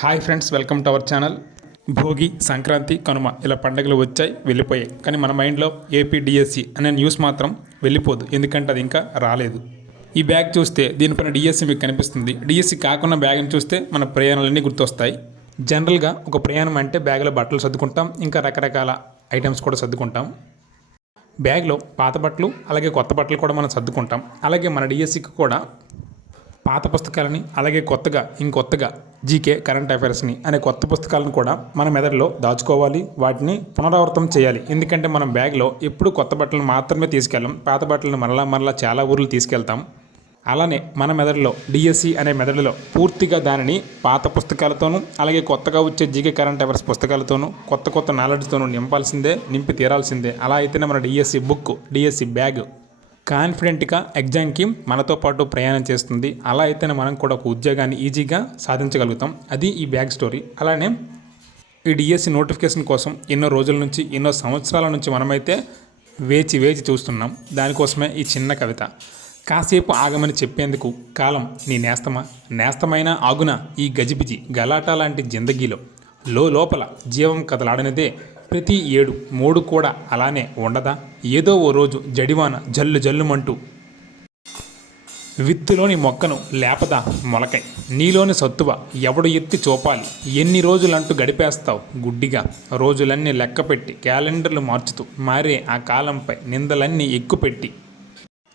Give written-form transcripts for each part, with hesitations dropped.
Hi friends, welcome to our channel. Bhogi, Sankranti, Kanuma ఇలా పండుగలు వచ్చాయి వెళ్ళిపోయాయి. కానీ మన మైండ్లో ఏపీ డిఎస్సి అనే న్యూస్ మాత్రం వెళ్ళిపోదు. ఎందుకంటే అది ఇంకా రాలేదు. ఈ బ్యాగ్ చూస్తే దీనిపైన డిఎస్సి మీకు కనిపిస్తుంది. డిఎస్సి కాకుండా బ్యాగ్ని చూస్తే మన ప్రయాణాలన్నీ గుర్తొస్తాయి. జనరల్గా ఒక ప్రయాణం అంటే బ్యాగ్లో బట్టలు సర్దుకుంటాం, ఇంకా రకరకాల ఐటమ్స్ కూడా సర్దుకుంటాం. బ్యాగ్లో పాత బట్టలు అలాగే కొత్త బట్టలు కూడా మనం సర్దుకుంటాం. అలాగే మన డిఎస్సికి కూడా పాత పుస్తకాలని అలాగే ఇంకొత్తగా జీకే, కరెంట్ అఫైర్స్ని అనే కొత్త పుస్తకాలను కూడా మన మెదడులో దాచుకోవాలి. వాటిని పునరావృతం చేయాలి. ఎందుకంటే మనం బ్యాగ్లో ఎప్పుడు కొత్త బట్టలను మాత్రమే తీసుకెళ్ళాం, పాత బట్టలను మరలా చాలా ఊర్లు తీసుకెళ్తాం. అలానే మన మెదడులో డిఎస్సి అనే మెదడులో పూర్తిగా దానిని పాత పుస్తకాలతోనూ అలాగే కొత్తగా వచ్చే జీకే, కరెంట్ అఫైర్స్ పుస్తకాలతోనూ కొత్త నాలెడ్జ్తోనూ నింపి తీరాల్సిందే. అలా అయితేనే మన డిఎస్సి బుక్, డిఎస్సి బ్యాగ్ కాన్ఫిడెంట్గా ఎగ్జామ్కి మనతో పాటు ప్రయాణం చేస్తుంది. అలా అయితేనే మనం కూడా ఒక ఉద్యోగాన్ని ఈజీగా సాధించగలుగుతాం. అది ఈ బ్యాగ్ స్టోరీ. అలానే ఈ డిఎస్సి నోటిఫికేషన్ కోసం ఎన్నో రోజుల నుంచి, ఎన్నో సంవత్సరాల నుంచి మనమైతే వేచి చూస్తున్నాం. దానికోసమే ఈ చిన్న కవిత. కాసేపు ఆగమని చెప్పేందుకు కాలం నీ నేస్తమైన ఆగున ఈ గజిబిజి గలాటా లాంటి జిందగీలో లోపల జీవం కదలాడనిదే ప్రతి 7 కూడా అలానే ఉండదా? ఏదో ఓ రోజు జడివాన జల్లుమంటూ విత్తులోని మొక్కను లేపదా మొలకై? నీలోని సత్తువ ఎవడు ఎత్తి చూపాలి? ఎన్ని రోజులంటూ గడిపేస్తావు గుడ్డిగా? రోజులన్నీ లెక్కపెట్టి క్యాలెండర్లు మార్చుతూ మారే ఆ కాలంపై నిందలన్నీ ఎక్కుపెట్టి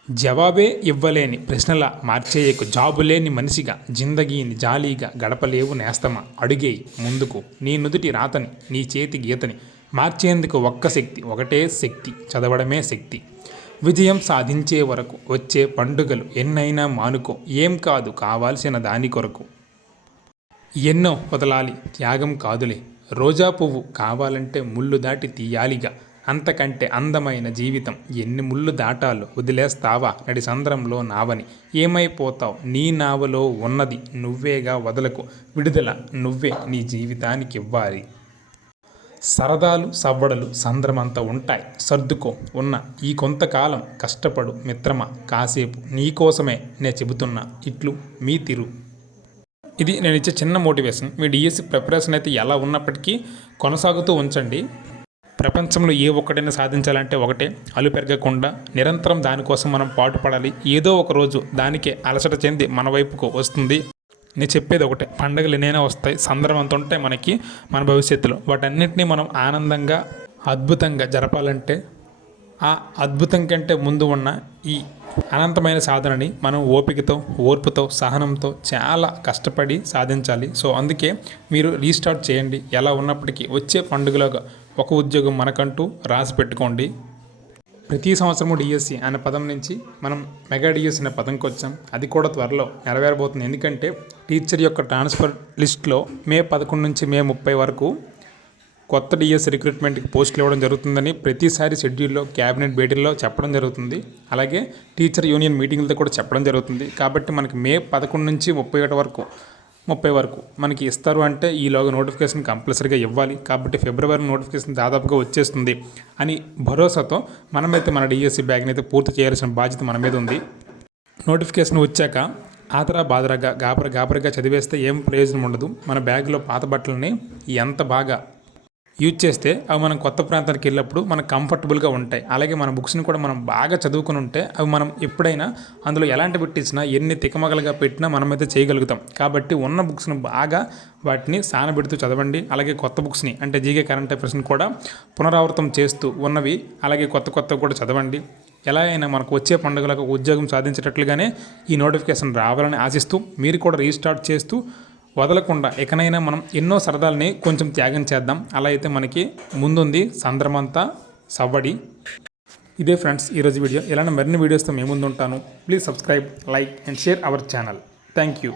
జవాబే ఇవ్వలేని ప్రశ్నలా మార్చేయకు. జాబులేని మనిషిగా జిందగీని జాలీగా గడపలేవు నేస్తమా? అడుగేయి ముందుకు నీ నుదుటి రాతని, నీ చేతి గీతని మార్చేందుకు ఒకటే శక్తి, చదవడమే శక్తి. విజయం సాధించే వరకు వచ్చే పండుగలు ఎన్నైనా మానుకో. ఏం కాదు కావాల్సిన దాని కొరకు ఎన్నో వదలాలి, త్యాగం కాదులే. రోజా పువ్వు కావాలంటే ముళ్ళు దాటి తీయాలిగా. అంతకంటే అందమైన జీవితం ఎన్ని ముళ్ళు దాటాలో వదిలేస్తావా నడి సంద్రంలో నావని? ఏమైపోతావు నీ నావలో ఉన్నది నువ్వేగా, వదలకు విడుదల నువ్వే నీ జీవితానికి ఇవ్వాలి. సరదాలు సవ్వడలు సంద్రమంతా ఉంటాయి, సర్దుకో ఉన్న ఈ కొంతకాలం కష్టపడు మిత్రమా. కాసేపు నీకోసమే చెబుతున్నా ఇట్లు మీ తిరు. ఇది నేను ఇచ్చే చిన్న మోటివేషన్. మీ డిఎస్సి ప్రిపరేషన్ అయితే ఎలా ఉన్నప్పటికీ కొనసాగుతూ ఉంచండి. ప్రపంచంలో ఏ ఒక్కటైనా సాధించాలంటే ఒకటే, అలు పెరగకుండా నిరంతరం దానికోసం మనం పాటుపడాలి. ఏదో ఒక రోజు దానికే అలసట చెంది మన వైపుకు వస్తుంది. నేను చెప్పేది ఒకటే, పండుగలు ఎన్నైనా వస్తాయి, సందర్భం అంత ఉంటాయి మనకి మన భవిష్యత్తులో. వాటన్నిటినీ మనం ఆనందంగా అద్భుతంగా జరపాలంటే ఆ అద్భుతం కంటే ముందు ఉన్న ఈ అనంతమైన సాధనని మనం ఓపికతో, ఓర్పుతో, సహనంతో చాలా కష్టపడి సాధించాలి. సో అందుకే మీరు రీస్టార్ట్ చేయండి. ఎలా ఉన్నప్పటికీ వచ్చే పండుగలోగా ఒక ఉద్యోగం మనకంటూ రాసి పెట్టుకోండి. ప్రతి సంవత్సరము డిఎస్సి అనే పదం నుంచి మనం మెగా డిఎస్సి అనే పదంకి వచ్చాం. అది కూడా త్వరలో నెరవేరబోతుంది. ఎందుకంటే టీచర్ యొక్క ట్రాన్స్ఫర్ లిస్ట్లో మే 11 నుంచి మే 30 వరకు కొత్త డిఎస్సి రిక్రూట్మెంట్కి పోస్టులు ఇవ్వడం జరుగుతుందని ప్రతిసారి షెడ్యూల్లో, క్యాబినెట్ భేటీల్లో చెప్పడం జరుగుతుంది. అలాగే టీచర్ యూనియన్ మీటింగ్లతో కూడా చెప్పడం జరుగుతుంది. కాబట్టి మనకి మే 11 నుంచి 30 వరకు మనకి ఇస్తారు. అంటే ఈలోగా నోటిఫికేషన్ కంపల్సరీగా ఇవ్వాలి. కాబట్టి ఫిబ్రవరి నోటిఫికేషన్ దాదాపుగా వచ్చేస్తుంది అని భరోసాతో మనమైతే మన డిఎస్సి బ్యాగ్ని అయితే పూర్తి చేయాల్సిన బాధ్యత మన మీద ఉంది. నోటిఫికేషన్ వచ్చాక బాదరాగా గాబరగా చదివేస్తే ఏం ప్రయోజనం ఉండదు. మన బ్యాగ్లో పాత బట్టలని ఎంత బాగా యూజ్ చేస్తే అవి మనం కొత్త ప్రాంతానికి వెళ్ళినప్పుడు మనకు కంఫర్టబుల్గా ఉంటాయి. అలాగే మన బుక్స్ని కూడా మనం బాగా చదువుకుని ఉంటే అవి మనం ఎప్పుడైనా అందులో ఎలాంటి పెట్టించినా, ఎన్ని తికమగలుగా పెట్టినా మనమైతే చేయగలుగుతాం. కాబట్టి ఉన్న బుక్స్ని బాగా వాటిని సానబెడుతూ చదవండి. అలాగే కొత్త బుక్స్ని అంటే జీకే, కరెంట్ అఫైర్స్ని కూడా పునరావృతం చేస్తూ ఉన్నవి అలాగే కొత్త కూడా చదవండి. ఎలా అయినా మనకు వచ్చే పండుగలకు ఉద్యోగం సాధించేటట్లుగానే ఈ నోటిఫికేషన్ రావాలని ఆశిస్తూ మీరు కూడా రీస్టార్ట్ చేస్తూ వదలకుండా ఎక్కడైనా మనం ఎన్నో సరదాలని కొంచెం త్యాగం చేద్దాం. అలా అయితే మనకి ముందుంది సంద్రమంతా సవ్వడి. ఇదే ఫ్రెండ్స్ ఈరోజు వీడియో. ఇలానే మరిన్ని వీడియోస్తో మేము ముందు ఉంటాను. Please subscribe, like and share our channel. Thank you.